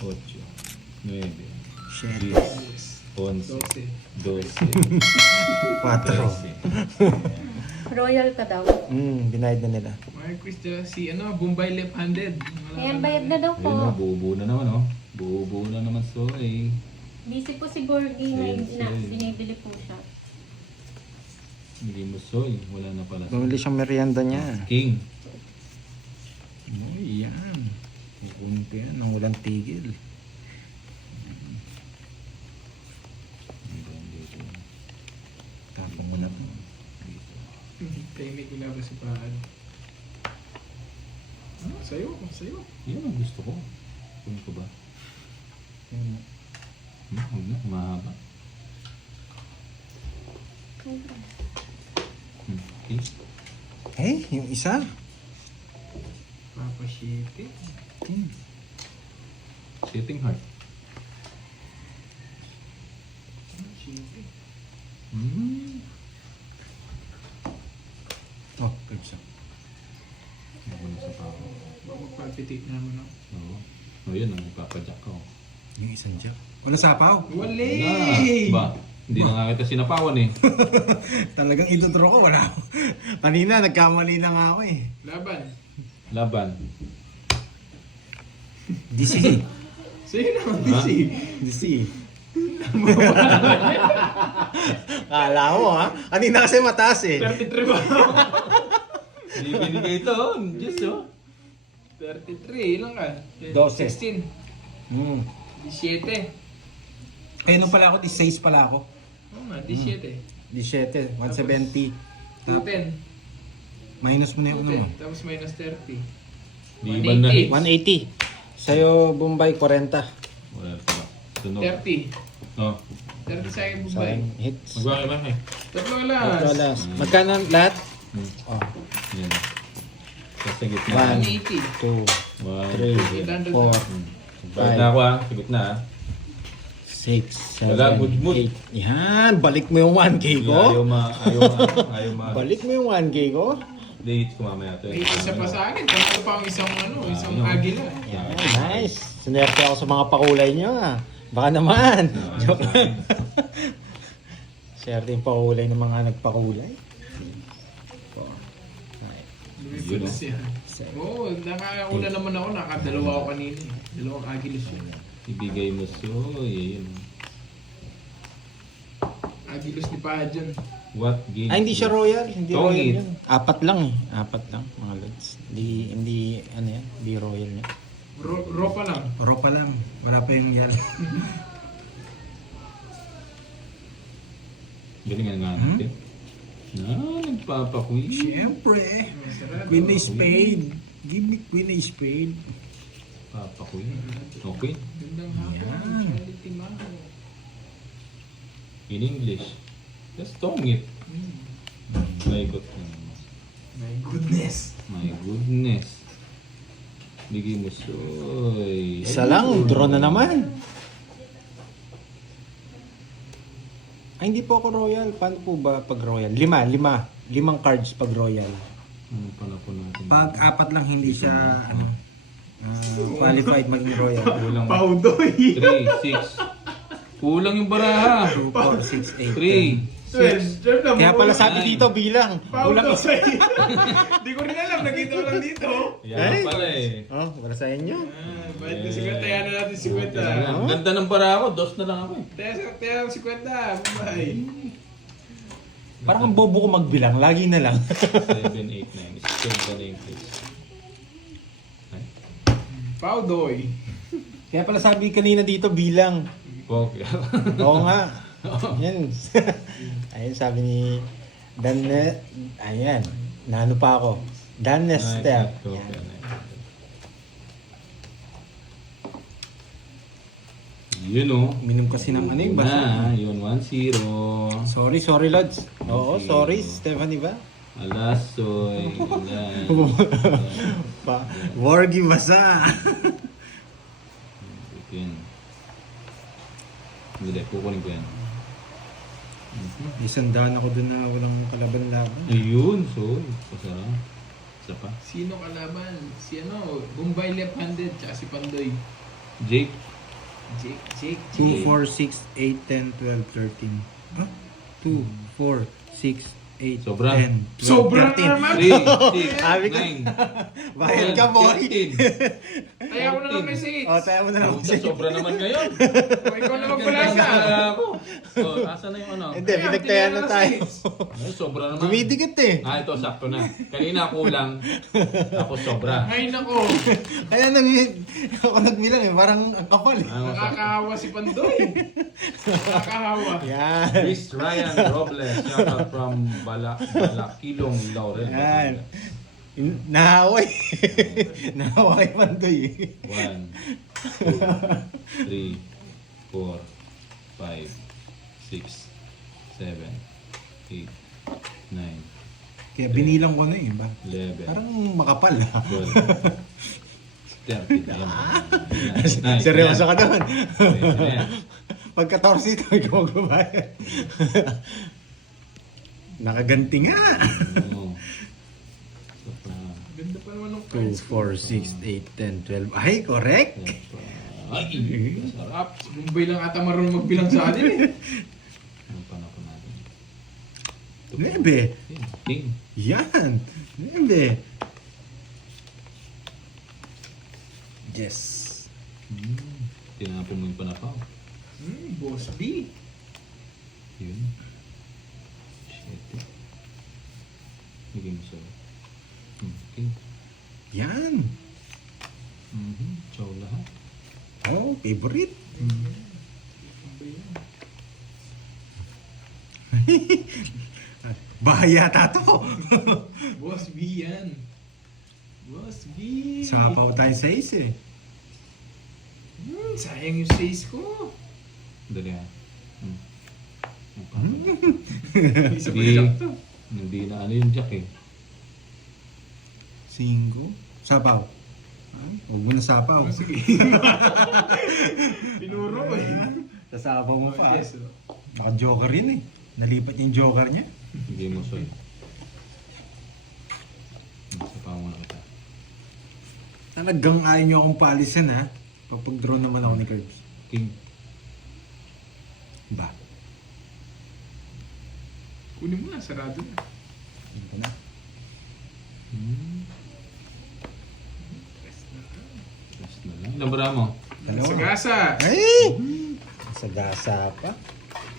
8, 9, 7, 11, 12, 4. 13. Royal ka daw. Binayad na nila. Marquis de si Bombay left-handed. Ayan, bayad na daw Ayun na, po. buo na naman oh. Buo na naman soy. Busy po si Gorgie ngayon na Same. binibili po siya. Hindi mo soy, wala na pala. Bumili siyang merienda niya. King. Yan. May unti yan, nang walang tigil. Tapong mo na po. Tahimik ko na ba si Paan? Sa'yo. Yan ang gusto ko. Kunin ko ba? Huwag na, mahaba. Okay. Eh, yung isa. Papa Shitty. Setting heart. Shitty. Oh, pagsa. Ako na sa pako. Baka palpitate naman ako. Oo. O yan, ang magpapadyak ka. Yung isang jack. Wala sapaw. Wali! Ba? Hindi na nga kita sinapawan eh. Talagang ituturo ko, wala. Kanina, nagkamali na nga ako eh. Laban. Laban. DC. Sa'yo naman, Ha? DC. DC. Kala mo ha? Kanina kasi mataas eh. 33 ba? Hindi binigay ito. Diyos oh. 33, ilang ka? 12. 16. 17. Eh, nung pala ako, 16 pala ako. Oo nga, 17. 17, 170. 210. Minus mo na yung ano mo. 210. Tapos minus 30. Di ba na hits? 180. Sa'yo, Bombay, 40. Wala pa ba? Tunog. 30. Oh. 30 sa akin, Sa Bombay. akin, hits. Magwala ba eh? Tatlo Tatlo alas. alas. Magkano lahat? Oh. Yan. Tapos sa gitna. 180. 2, 1, 3, 4, Bayad na ako ah. Sagot na ah. 6, 7, Wala, good mood. 8. Yan, balik mo yung 1K ko. Ayaw ma. Balik mo yung 1K ko. Dates ko mamaya ito. May isa pa sa akin. Tatlo pa ang isang isang agila. Yan, nice. Sinerte ako sa mga pakulay nyo ah. Baka naman. Joke lang. Swerte yung pakulay ng mga nagpakulay. Yun, oh. Siya. Oo, nakauna naman ako. Nakadalawa ako kanina. Dalawang agilis yun. Ibigay mo soy. Ayun. Agilis ni Pajan. What game? Ay, hindi siya royal. Hindi Tongit. royal yun. Apat lang eh. Apat lang, mga lods. Hindi, ano yan, hindi royal niya. Raw pa lang. Raw pa lang. Wala pa yung yal. Galingan nga natin. Nagpapakuwi. Siyempre. Masarap. Queen of Spade. Give me Queen of Spade. Papakuwi. Okay. Gandang hapon. Yan. Charity Maho. In English. Just tongit. My God. My goodness. My goodness. Bigay mo soy. Isa lang, draw na naman. Ay, hindi po ako royal. Paano po ba pag royal? Limang cards pag royal. Ano pala po natin? Pag apat lang hindi siya qualified maging royal. Kulang. Paudoy. 3, 6. Kulang yung baraha. 2, 4, 6, 8, 3, 12. Kaya pala sabi Nine. dito bilang. Kulang isa. Hindi ko rin alam. Nakita ko lang dito. Yan pala eh. Oh, para sa inyo. Bakit na 50? Yan na natin 50. Ang ganda ng baraha ko. Dos na lang ako eh. Taya 50. Bye. Parang ang bobo ko magbilang. Lagi na lang. 7, 8, 9. Still the name please. Ay. Paudoy. Kaya pala sabi kanina dito bilang. Okay. Oo nga. Yan. Ayun sabi ni Dan. Ayan. Nano pa ako. Dan Nestor. Yan. Yun o. Minum kasi ng ano yung Na, basa. yun 1-0. Sorry Lods. Oo, sorry Stephanie ba? Alasoy. Yan. Wargi basa. Yan. Hindi, kukunin ko yan. Isang daan ako dun na walang kalaban-laban. Ayun, so, pasarap. Isa pa. Sino kalaban? Si Bombay left-handed tsaka si Pandoy. Jake. Jake. 2, 4, 6, 8, 10, 12, 13. Huh? 2, 4, 6, 8, Sobra. 10, 12, Sobra 13. naman! 3, 6, Sabi ko, 9, bayad ka, boy. 13. Kaya ko na lang message. O, tayo mo na lang. Puta, sobra naman ngayon. O, ikaw na magpalasa. Ako. So, asa na yung ano? Hindi, Kaya, pinagtayan na tingnan tayo. Ay, sobra naman. Dumidikit eh. Ito, sakto na. Kanina kulang. Tapos sobra. Ngayon ako. Kaya ako nagbilang eh, parang ang kapal eh. Nakakahawa si Pandoy. Nakakahawa. Yan. Chris Ryan Robles. Shout out from Balakilong, Laurel. Yan. Nahaway. Nahaway Pandoy eh. 1, 2, 3, 4, 5, 6, 7, 8, 9, Kaya binilang ko na eh. 11, Parang makapal ah. 12, 13. Nice. Seryoso ka doon. Ayan. Pag 14 ito, ikaw magbabayad. Nakaganti nga. Oo. Ganda pa naman ng 2, cards ko. 4, 6, 8, 10, 12. Ay, correct. Ay, Sarap. Si Bombay lang ata marunong magbilang sa atin eh. ang panako natin. 9. King. Yan. 9. Yes. Tinapon mo yung panapaw. Boss B. Yun. Shit. Bigay mo sa'yo. King. Yan. Chow lahat. Oh, favorite. Bahaya tato. Boss B yan. Boss B. Sapaw tayo sa eh. Sayang yung says ko. Dali ha. Isa pa Hindi. yung to. Hindi na ano yung jack eh. 5. Sapaw. Huwag mo na sapaw. Sige. Pinuro eh. Sasapaw mo pa. Yes, oh. Naka-joker yun eh. Nalipat yung joker niya. Hindi mo soy. Sa pa muna kita. Talagang ayaw nyo akong palisan ha. Kapag-draw naman ako ni Curbs. King. Ba? Kunin mo na, sarado na. Ito na. Best na lang. Ilang bara mo? Dalawa. Sagasa. Ay! Sagasa pa.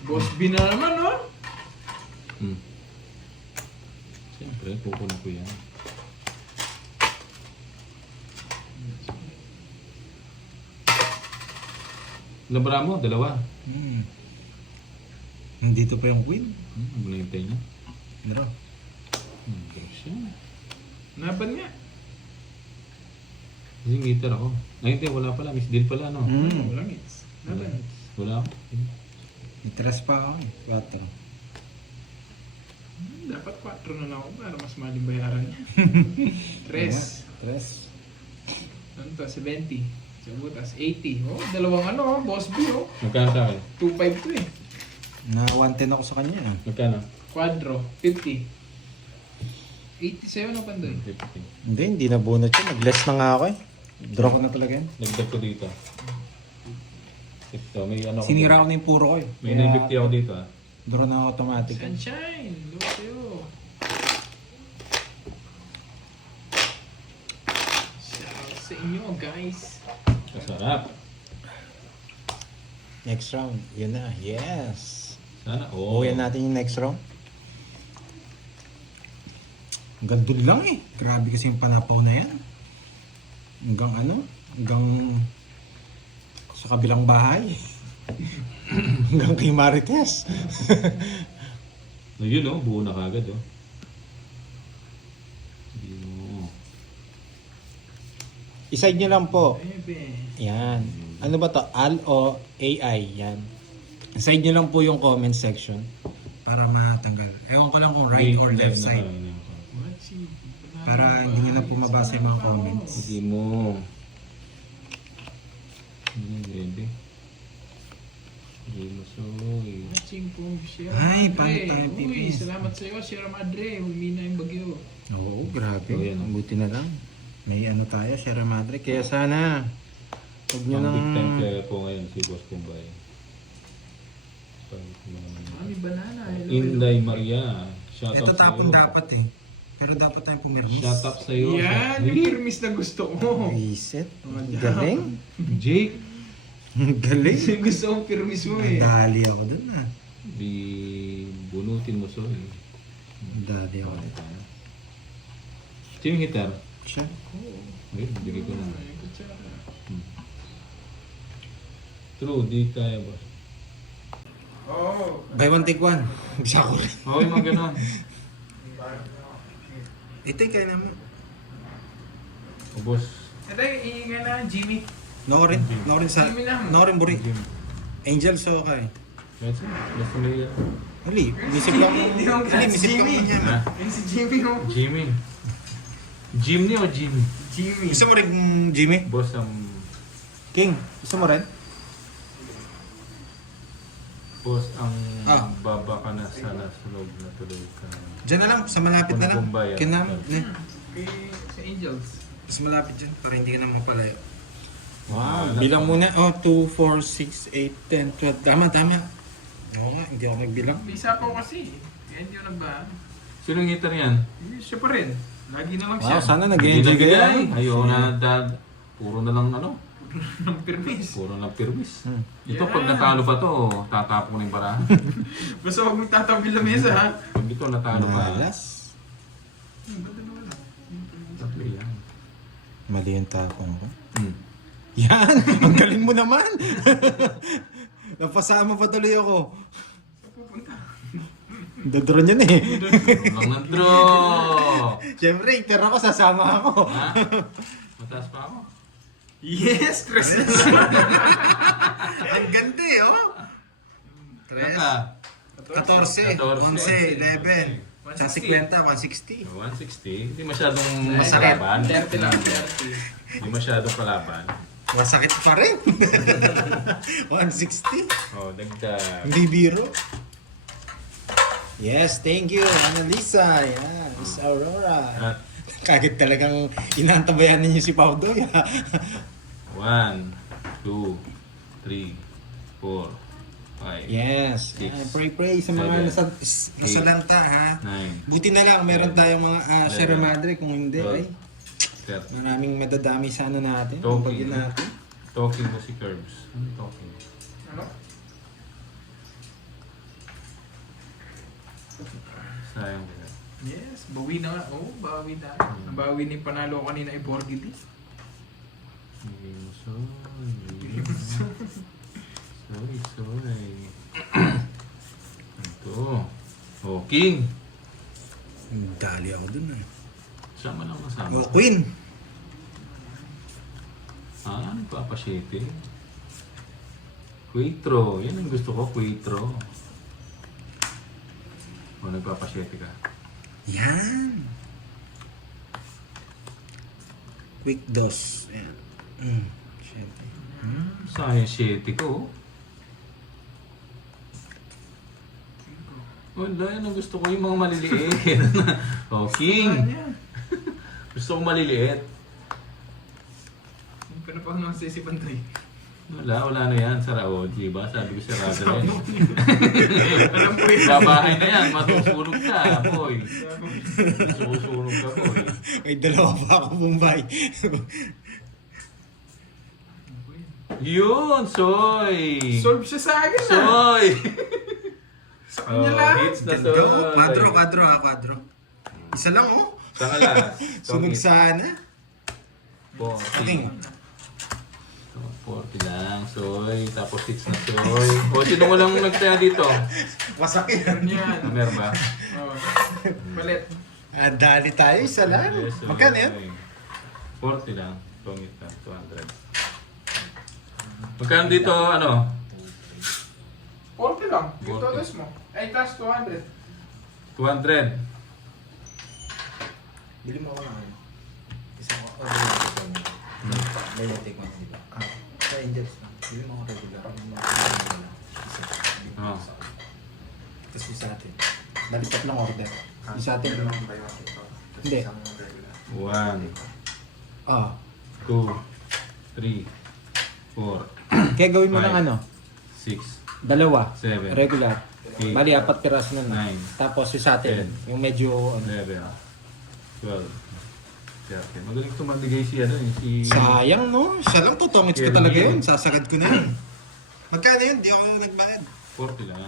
Boss B na naman, no? Siyempre, pupunan ko yan. Ilang bara mo? Dalawa. Nandito pa yung queen. Ano na yung niya? Draw. Siya. Naban nga. Kasi meter ako. Ay, hindi. Wala pala. Miss deal pala, no? Walang hits. Naban. Wala ako. Itras pa ako eh. 4. Dapat 4 na lang ako para mas maling bayaran niya. 3. 3. Ano to? 70. Sa butas, 80. Oh, dalawang ano, boss B, oh. Magkano sa akin? 252 eh. Na 110 ako sa kanya. Magkano? Quadro, 50. 80 sa'yo, no, Pandoy? 50. Hindi na bunot yun. Nag-less na nga ako eh. Draw ko na talaga yan. Nagdag ko dito. Ito, may ano ako Sinira ko dito. na yung puro ko eh. May 950 ako dito, ah. Draw na automatic. Sunshine! Look sa'yo. Shout out sa inyo, guys. Masarap. Next round. Yun na. Yes. Sana, oo. Uwian natin yung next round. Hanggang doon lang eh. Grabe kasi yung panapaw na yan. Hanggang ano? Hanggang sa kabilang bahay. Hanggang kay Marites. No, yun, oh. Buo na kagad, oh. Hindi mo. Iside nyo lang po. Bebe. Yan. Ano ba to? AL o AI? Yan. Iside nyo lang po yung comment section. Para matanggal. Ewan ko lang kung right or left side. Watching. Para hindi nyo na po mabasa yung mga comments. Hindi mo. Hindi. Hindi mo, soy. Watching po, Sierra Ay, Madre. paano tayo Uy, pipis? salamat sa'yo, Sierra Madre. Humina yung bagyo. Oo, grabe. Oh, yan. Buti na lang. May ano tayo, Sierra Madre. Kaya sana Huwag nyo Ang nang... big time player po ngayon si Boss Kumbay. Mami, banana. Hello, Inday Maria. Shout Ito out sa tapon iyo. dapat eh. Pero dapat tayong pumirmis. Shout out sa iyo. Yan, yung firmis na gusto ko. Reset. Galing. Jake. Galing. Gusto kong firmis mo eh. Dali ako dun ah. Di bunutin mo so eh. Dali ako dun. Sino yung hitar? Siya. Ay, bigay ko na. Ay, kutsara. True, di kaya boss. Oh. Buy one take one. Bisa ko rin. Okay, mga ganon. Ito yung kaya naman. O boss. Ito yung iinga na, Jimmy. Norin. Norin sa... Jimmy lang. Norin buri. Angel so kay. That's it. Basta may Hali. Misip lang mo. Hindi ako Hali, misip lang mo Jimmy. niya. Ha? Yung si Jimmy oh. Jimmy. Jimny o Jimmy? Jimmy. Gusto mo rin Jimmy? Boss ang... King, gusto mo rin? Boss ang Ah. baba ka na sana sa loob na tuloy ka. Diyan na lang, sa malapit na lang. Bombay, ah. Kinam, Kay sa Angels. Mas malapit dyan para hindi ka na makapalayo. Wow. Bilang muna. Oh, 2, 4, 6, 8, 10, 12. Tama, tama. Oo nga, hindi ako nagbilang. Bisa po kasi. Kaya hindi ko nagbahan. Sino yung hitar yan? Siya pa rin. Lagi na lang siya. Wow, sana Hindi nag-enjoy na bigay. kayo. Ayaw na dad. Puro na lang ano. Ng firmis. Puro na pirmis. Hmm. Ito Yeah. pag natalo pa to, tatapon ko na yung parahan. Basta huwag mong tatabi lang mesa ha. Pag ito natalo pa, Malas. Ba't dalawa lang? tatlo yan. Mali yung tapon ko. Hmm. Yan! Ang galing mo naman! Napasama pa tuloy ako. Saan pupunta? Dadron yan eh. Lang ng draw! Siyempre, iter ako, sasama ako. Ha? Mataas pa ako? Yes! Tres na Ang ganda eh, oh. Kata? 14, 11, 11. Sa 50, 160. 160. Hindi masyadong Masakit. palaban. 30 lang, 30. Hindi masyadong palaban. Masakit pa rin. 160. Oh, dagdag. Hindi biro. Yes, thank you, Annalisa. Yan, Miss Aurora. At Kagad talagang inaantabayan ninyo si Paudoy. 1, 2, 3, 4, 5, Yes. Six. Pray sa mga Seven. nasalanta ha. 9, Buti na lang meron tayong mga Sierra Eleven. Madre. Kung hindi ay 30. maraming madadami sa ano natin. Talking. Pagin natin. Talking mo si Curbs. Ano talking? Ano? Sayang din. Yes, bawi na nga. Oo, bawi na. Nabawi ni panalo ko kanina ay Borgity. Hindi mo sorry. Sorry. Ito. Oh, King. Dali ako dun eh. Sama lang masama. Oh, Queen. Ano pa pa shipping? Quattro. Yan ang gusto ko, Quattro. O, nagpapashete ka. Yan. Quick dos. Yan. Siyempre. Sayang shete ko. Wala, yan ang gusto ko yung mga maliliit. Oh, King. Yan. Gusto ko maliliit. Yung pinapahon ng sisipan tayo. Wala na yan sa Raod, di ba? Sabi ko sa Radar yan. Alam ko yun. Babahay na yan, matusunog ka, boy. Susunog ka, boy. Ay, dalawa pa ako Bombay. Yun, Soy! Solve siya sa akin na. Soy! Sa kanya lang. Hits na Ganda Soy. oh. Quadro. Isa lang oh. Saan ka last? Sunog sana. 40. 40 lang, Soy. Tapos hits na Soy. O, sino mo lang nagtaya dito? Wasak yan. Yan. Meron ba? Oh. Palit. Dali tayo, isa lang. Yes, Soy. Magkano yan? 40 lang. Pangit na, 200. Magkano dito, ano? 40 lang. Yung 40. todos mo. Ay, tas 200. 200. Bili mo ako ng isa ko. May take one dito. Sa Angels lang. Bili mo ako regular. Oh. Tapos isa atin. Balikat lang order. Isa atin. Hindi. 1, Ah. 2, 3, 4, 4, Kaya gawin mo ng Five. ano? 6, Dalawa. 7, Regular. Eight. Bali, 4 piraso na lang. Nine. Tapos yung sa atin, yung medyo... Ano, 11, 12, 13. Magaling tumaligay si ano eh. Si... sayang, no? Siya lang, totongits ko Yeah, talaga yeah. yun. Sasagad ko na yun. Magkano yun? Di ako nagbayad. 40 lang.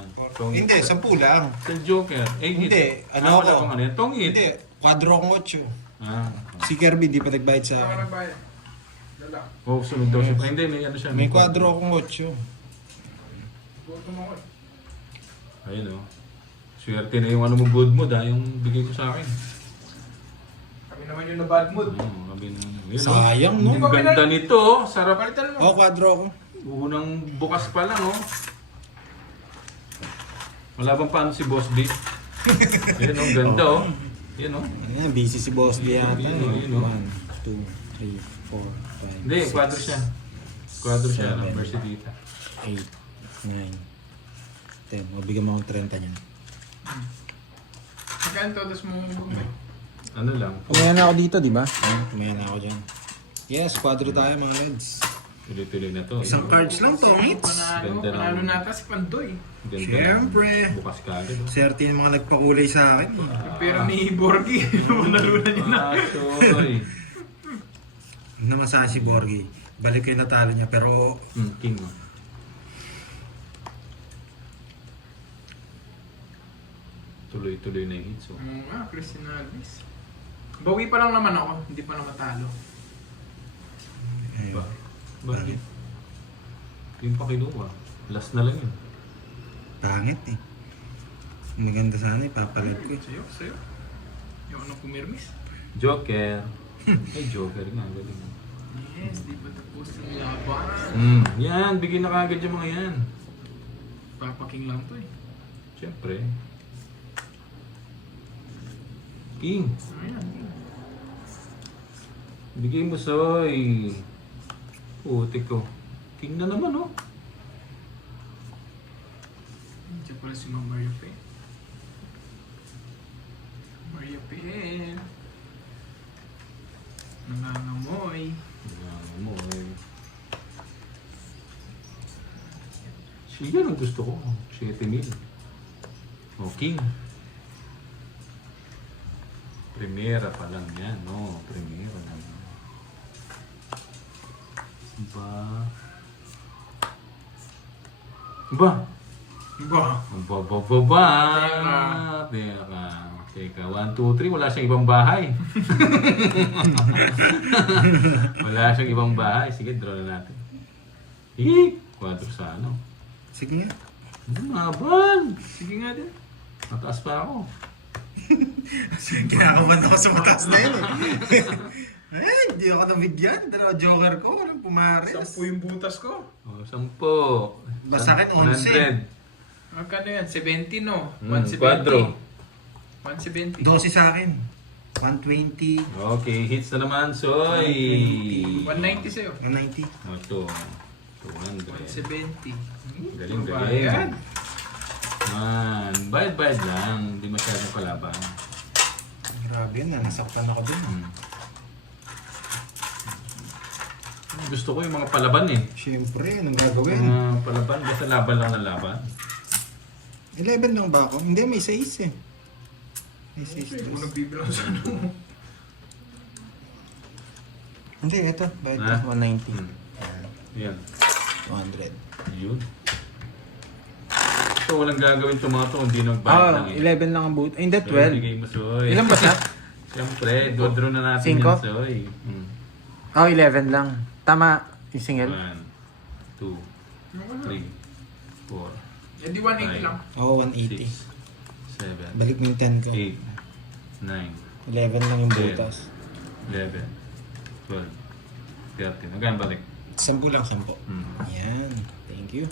Hindi, 10 lang. Sa Joker. Eh, Hindi, ano wala ako? pang ano yan. Tongit. Hindi, quadro akong 8. Ah. Si Kirby, di pa nagbayad sa Saan ka akin. nagbayad? Dala. Oh, sunod daw siya. Ah, hindi, may ano siya. May quadro akong 8. Gusto mo ko. Ayun oh. Swerte na yung ano mo good mood ah. Yung bigay ko sa akin. Kami naman yung na bad mood. Kami na. Yun, Sayang, no? Ang ganda nito oh. Sarap. Palitan mo. Oo, quadro ako. Unang bukas pa lang oh. Wala bang paano si Boss B? Ayun oh, ganda oh. Yun oh. Ano yan, busy si Boss D yata. Yun, oh. 1, 2, 3, 4, 5, Hindi, quadro siya. Quadro siya. Seven. Number si Tita. 8, 9, 10. O, bigyan mo akong 30 niyan. Magkano todos mo bumili? Ano lang. Kumaya na ako dito, di ba? Kumaya na ako dyan. Yes, quadro tayo mga lads. Tuloy-tuloy na to. Isang cards lang to, mates. Panalo, Ganda ng- panalo nata si Pandoy. Ganda. Siyempre. Bukas ka agad oh. Swerte yung mga nagpakulay sa akin. Yung pera ni Borgi, nalunan niya na. Ah, sorry. Naman sa si Borgi. Balik ko yung natalo niya, pero King oh. Tuloy-tuloy na yung hits oh. Oo nga, Christian Alves. Bawi pa lang naman ako, hindi pa na matalo. ayun. Ba? Bakit? Yung pa kinuha. Last na lang yun. Pangit eh. Ang maganda sana, ipapalag ko. Sa'yo. Yung ano pumirmis. Joker. Ay, Joker nga. Galing. Yes, di pa tapos ang laban. Yan, bigyan na kagad yung mga yan. Papaking lang to eh. Siyempre. King. Ayan. Bigay mo soy. Putik ko. King na naman oh. Diyan pala si Ma'am Mario Pen. Mario Pen. Nangangamoy. Ano mo eh. Siya ang gusto ko. 7,000. Oh, King. Primera pa lang yan, no? Primera lang. Ba? Ba? Ba? Teka. 1, 2, 3. Wala siyang ibang bahay. Wala siyang ibang bahay. Sige, draw na natin. Quadro sa ano. Sige nga. Maban! Sige nga din. Mataas pa ako. Kinakaman ako sa mataas na yun eh. Eh, hindi ako nabigyan. Dalawa joker ko, walang pumares. 10 yung butas ko. O, 10. Basta akin, 100. Magkano yan? 70 no? 170. Quadro. 170. 12 sa akin. 120. Okay, hits na naman, Soy. 190 sa'yo. 190. O, ito. 200. 170. Galing, Bayad. galing. Man, bayad-bayad lang. Hindi masyadong kalaban. Grabe yun, nasaktan ako dun. Gusto ko yung mga palaban eh. Siyempre, anong gagawin? Mga palaban, basta laban lang ng laban. 11 lang ba ako? Hindi, may 6 eh. May 6 Kung plus. nagbibilang sa ano. Hindi, ito. Bayad Ha? ko, 190. Yan. 200. Yun. So, walang gagawin itong mga to, hindi nagbayad lang eh. 11 lang ang boot. Ay, hindi, Pero 12. bigay mo, Soy. Ilan ba siya? Siyempre, dodraw na natin Cinco? yan, Soy. Oh, 11 lang. Tama yung single. 1, 2, 3, 4, Eh di 180 lang. Oo, 180. 7, Balik mo yung 10 ko. 8, 9, 11 lang yung 10, butas. 11, 12, 13. Hanggang balik. 10 lang, 10. Yan. Thank you.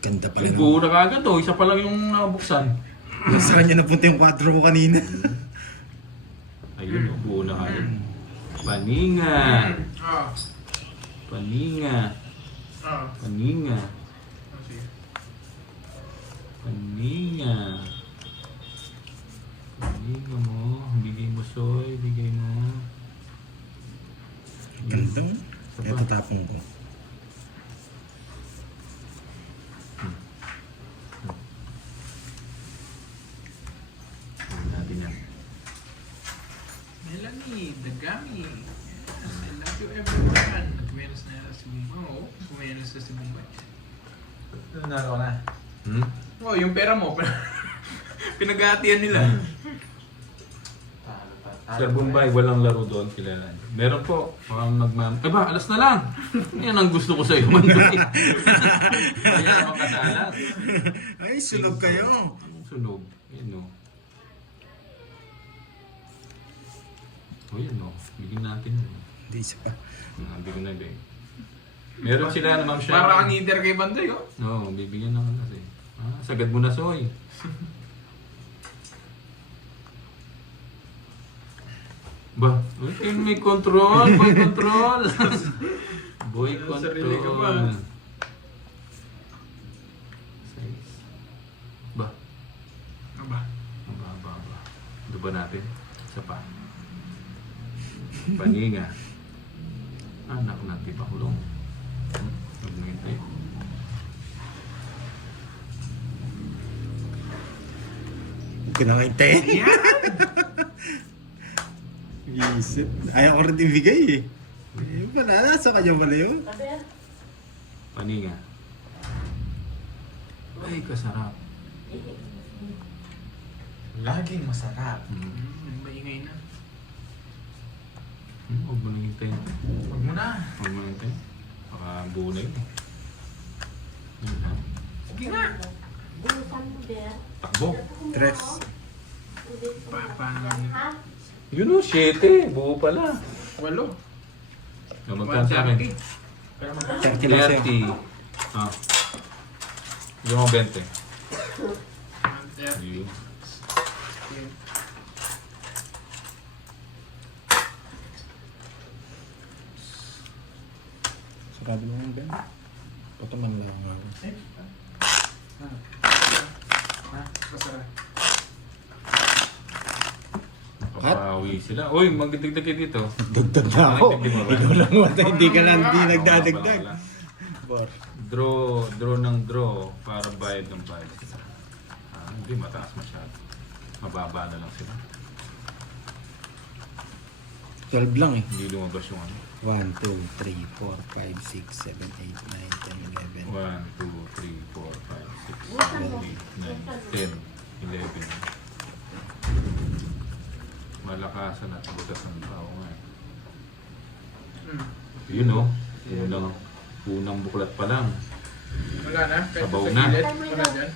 Ganda pa Ay, rin. buo na kagad oh. Isa pa lang yung nabuksan. Sa kanya napunta yung 4 ko kanina. Ayun, buo na kagad. Paninga. Ah. Paninga. Ah. Paninga. Sige. Paninga. Paninga mo. Bigay mo, Soy. Bigay mo. Ganda mo. Isa pa. Ito tapong ko. Si Bombay, oo. Kumayanas na si Bombay. Nanalo na. Hmm? Oh, yung pera mo, pinaghahatian nila. Sa Bombay, walang laro doon, kilala niyo. Meron po, mga eh ba, alas na lang! Yan ang gusto ko sa iyo, Mandoy. Kaya ako kataalas. Ay, sunog kayo. Anong sunog? Yan o. O yan o, bigyan natin. Hindi isa pa. Hindi ko na big. Meron sila na Ma'am Shai. Para kang hitter kay Bandoy, oh. No, bibigyan ng alas eh. Ah, sagad mo na, Soy. Ba, uy, may control, boy control. Boy Sarili ka pa. control. Size. Ba, Aba. ba. Ito ba natin? Isa pa. Paninga. Anak natin pa kulong. Huwag mo hintay. Huwag ka na ngayon, Isip. Ayaw ko rin ibigay eh. Eh, wala na. Sa kanya pala yun. Paninga. Ay, kasarap. Laging masarap. Maingay na. Huwag mo nang hintay. Huwag mo na. Huwag mo nang hintay. Baka bunay eh. Yun ha. Sige nga. Takbo. Tres. Paano? Yun o, 7. Buo pala. 8. Magkaan sa akin. 30 lang sa'yo. 30. Ah. Yung mga 20. Yun. Sarado mo yung Ben. Ito man lang ako. Masarap. Papawi sila. Uy, magdagdag kayo dito. Dagdag na ako. Ikaw lang mata. Hindi ka lang hindi Wala, nagdadagdag. wala. Bor. Draw ng draw para bayad ng bayad sila. Hindi mataas masyado. Mababa na lang sila. 12 lang eh. Hindi lumabas yung ano. 1, 2, 3, 4, 5, 6, 7, 8, 9, 10, 11. 1, 2, 3, 4, 5, 6, 7, 8, 9, 10, 11. Malakasan at butas ng tao nga eh. Yun o. Unang buklat pa lang. Wala na? Kahit Sabaw sa na. gilid? Wala dyan?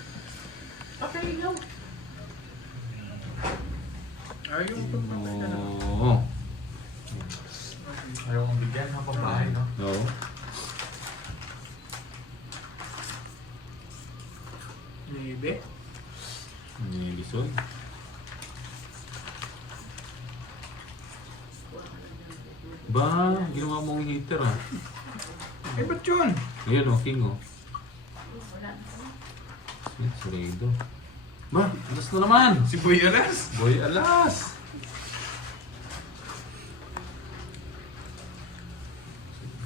Ay, yung pagpapay na lang. Oo. Ayaw kong bigyan ng pambahay, no? Oo. Nibe? Nilisoy. Ba, ginawa mong heater ah. Eh, ba't yun? Ayan o, king o. Sarido. Ba, alas na naman. Si Boy Alas? Boy, alas.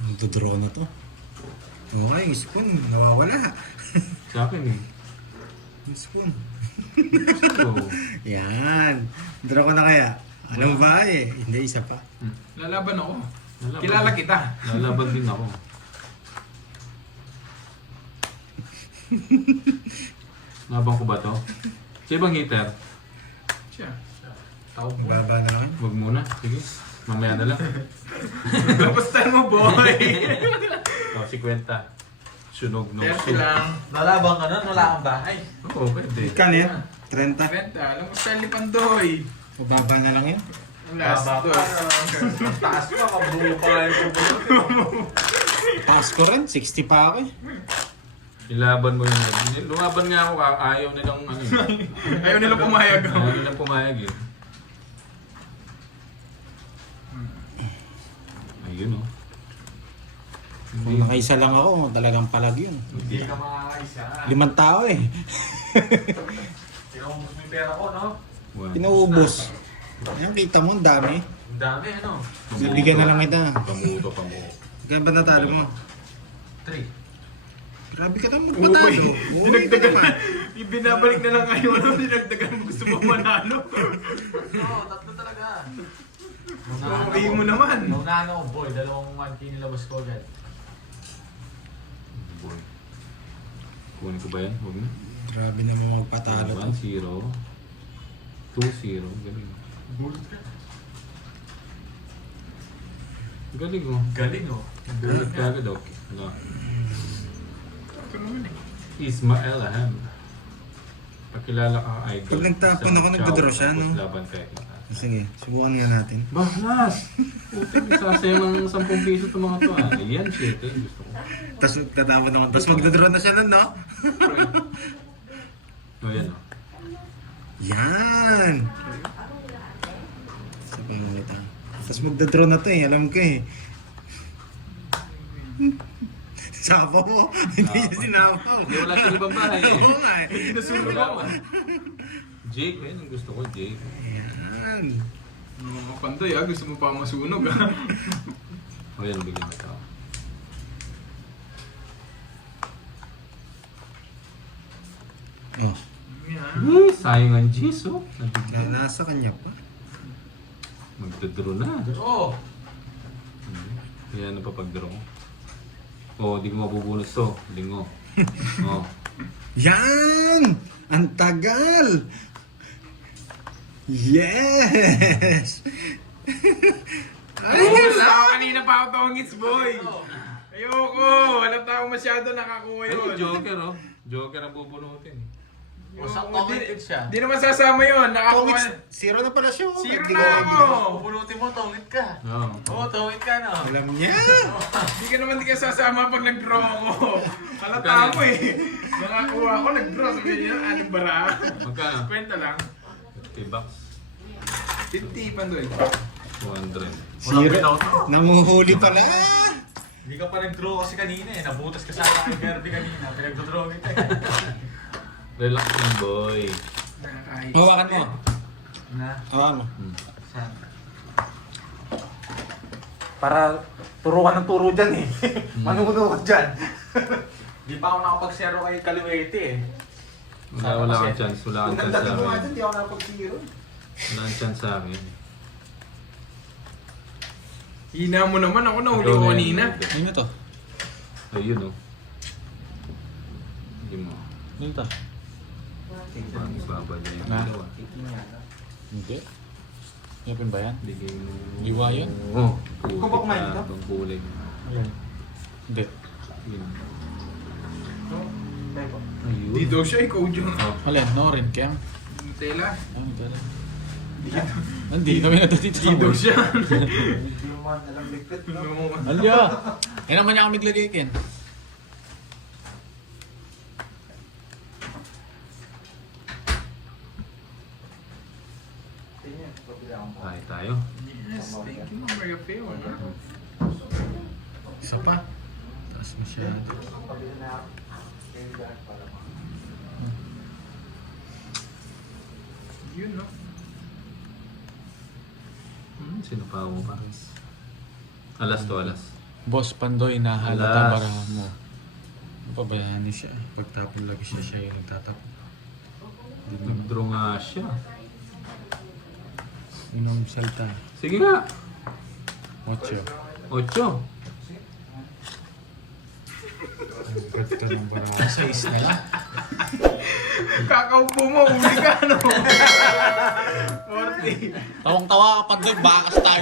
Magdodraw na to. Okay, yung spoon. Nawawala. Sa akin eh. Yung spoon. So, Yan. Draw ko na kaya. Anong ba eh? Hindi, isa pa. Lalaban ako. lalaban- Kilala kita. Lalaban din ako. Nabang ko ba to? Siya bang heater? Siya. Tawag mo. Baba na lang. Huwag muna. Sige. Mamaya na lang. Lapasan mo, boy! O, 50. Sunog no. 30 lang. Lalabang ka nun, wala kang bahay. Oo, pwede. Kano yan? 30. 30. Alam mo, Stanley Pandoy. Baba na lang yan. Ang last Baba dos. pa. Ang taas pa, mabuo pa lang yung bubulot. Pasko rin. 60 pa ako eh. Ilaban mo yun. Lumaban nga ako, ayaw nilang ano eh. Ayaw nila pumayag. Ayaw nilang pumayag eh. Ayun oh. Kung nakaisa lang ako, talagang palag yun. Hindi ka makakaisa. 5 tao eh. Tinawag mo yung pera ko, no? One. Pinuubos. Ayan, kita mo, ang dami. Ang dami, ano? Bibigyan na lang kita. Pamuto. Kaya ba natalo mo? 3. Grabe ka naman magpatalo. Uy, ka naman. Ibinabalik na lang kayo. Ano, dinagdagan mo gusto mo manalo. Oo, tatlo talaga. Uuwi mo naman. Naunahan ako, boy. 2 1K nilabas ko agad. Kunin ko ba yan? Huwag na. Grabe naman magpatalo to. 1-0. 2-0. Galing. Galing oh. Galing oh. Bullet ka agad okay. Wala. Ito naman eh. Ismael Aham. Pakilala ka idol. Pag nagtapon Isang ako, nagdodraw chow, siya, tapos no? laban kay Clara. Sige, subukan nga natin. Bahlas! Putik, isasayang ng 10 piso itong mga to ah. Ayan, shit eh. Gusto ko. Tapos tatama naman. Tapos magdadraw na siya nun, no? O yan o. Yan! Sa pangita. Tapos magdadraw na to eh. Alam ko eh. Sapo mo. Hindi niya sinapaw. Hindi, wala sa ibang bahay eh. Oo nga eh. Nasunod ako. Jake, ayun ang gusto ko, Jake. Yan. Mga panday ah, gusto mo pa masunog ah. O yan, bigyan mo tao. Oh. Yan. Sayang ang G's oh. Nasa kanya pa. Magdadraw na. Oh! Kaya ano pa pag-draw ko? Oh, di ko mabubunot to. Lingo. Oh. Yan! Ang tagal! Yes! Ay, wala ako kanina pa ako tongits boy. Ayoko, walang tao masyado nakakuha Ayun, yun. Joker oh. Joker ang bubunutin. O sa tongit siya. Di naman sasama yun, nakakuha. Zero na pala siya. Zero Hindi na ko- ako. Pupulutin mo, tongit ka. Oo. Oo, tongit ka na. Alam niya. Di ka naman di ka sasama pag nag-draw ako. Halata mo eh. Nakakuha ako, nag-draw. Sabi niya, anong bara? Magkano? Kwenta lang. 50 bucks. 50 pandoy. 200. Zero. Nanguhuli pala. Hindi ka pa nag-draw kasi kanina eh. Nabutas ka sa akin Kirby kanina. Pinag-draw kita eh. Relax lang, boy. Nakakahit. Hawakan mo. Na? Hawakan mo. Saan? Para turo ka ng turo dyan eh. Manuno ka dyan. Di pa ako nakapag-zero kay Kaliwete eh. Wala kang chance. Wala kang Kung chance sa nagdating mo nga akin. dyan, di ako napag-zero. Wala kang chance sa akin. Hina mo naman ako, nahuli ko kanina. Ano to? Ayun oh. Hindi mo. Ano to? Ang baba niya yung Na? dalawa. Hindi. Yapin ba yan? Bigay mo. Liwa yun? Oo. Kung ba kumain ka? Itong kulay. Hindi. Yun. Teko. Ayun. Di daw siya, ikaw dyan. Alin? No rin kaya? Nutella. Ano tala? Hindi kami natutito. Di daw siya. Hindi mo man alam ligpit, no? Alya! Eh naman niya kami gladikin. Tingnan, pabila akong Tayo tayo. Yes, thank you, Maria Peo. Isa pa. Taas masyado. pabila na ako. Kailangan pala mo. Yun, no? Sino pa mo pa? Alas to alas. Boss Pandoy na Alas. halata barahan mo. Pabayaan niya siya. Pagtapon lagi siya yung nagtatapon. Nag-draw nga siya. Inom salta. Sige nga. 8. 8. Ganda ng barahan. 6 na lang. Kakaupo mo, uli ka, no? 40. Tawang-tawa ka Pandoy, bakas tayo.